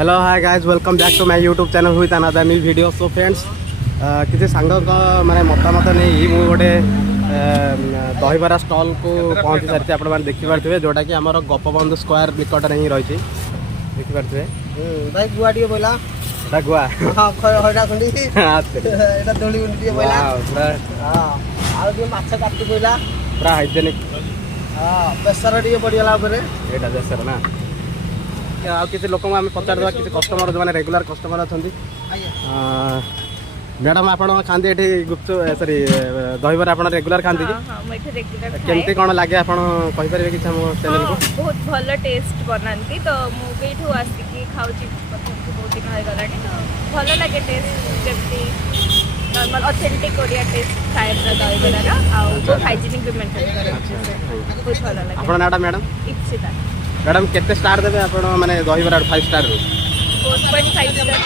Hello hi guys welcome back to my YouTube channel हुई another new video. So friends किसी song माने मतामत नहीं मु गोटे दहीबरा स्टॉल को पहुँची सारी आप देखिपे जोटा कि आम गोपबंधु स्क्वायर निकट ही रही देखिपे भाई गुआ टे बोला गुआ हाँ खड़ा खुंडी एटा दोली उंडी टे बोला हां आ जे माछ काटी बोला पूरा हाइजेनिक हां बेसर टे पड़ीगला ऊपर एटा बेसर ना आ किसी लोक आम पचार देवा किसी कस्टमर जो रेगुलर कस्टमर अच्छा मैडम आप खाते ये गुप्त सरी दहीबरा आप रेगुलर खाते केमती कौन लगे आपरे कि चैनल को बहुत भल टेस्ट बनाती तो मुझे आसिकी खाऊँ बहुत दिन होगा तो भल लगे टेस्ट जमी normal authentic Odia taste type dahibara बहुत हाइजीनिक भी मेंटेन बहुत भल लगे। आपन नाटा मैडम इप्सिता मैडम केते स्टार देबे आपण माने दहीबरा 5 स्टार रो 4.5 स्टार।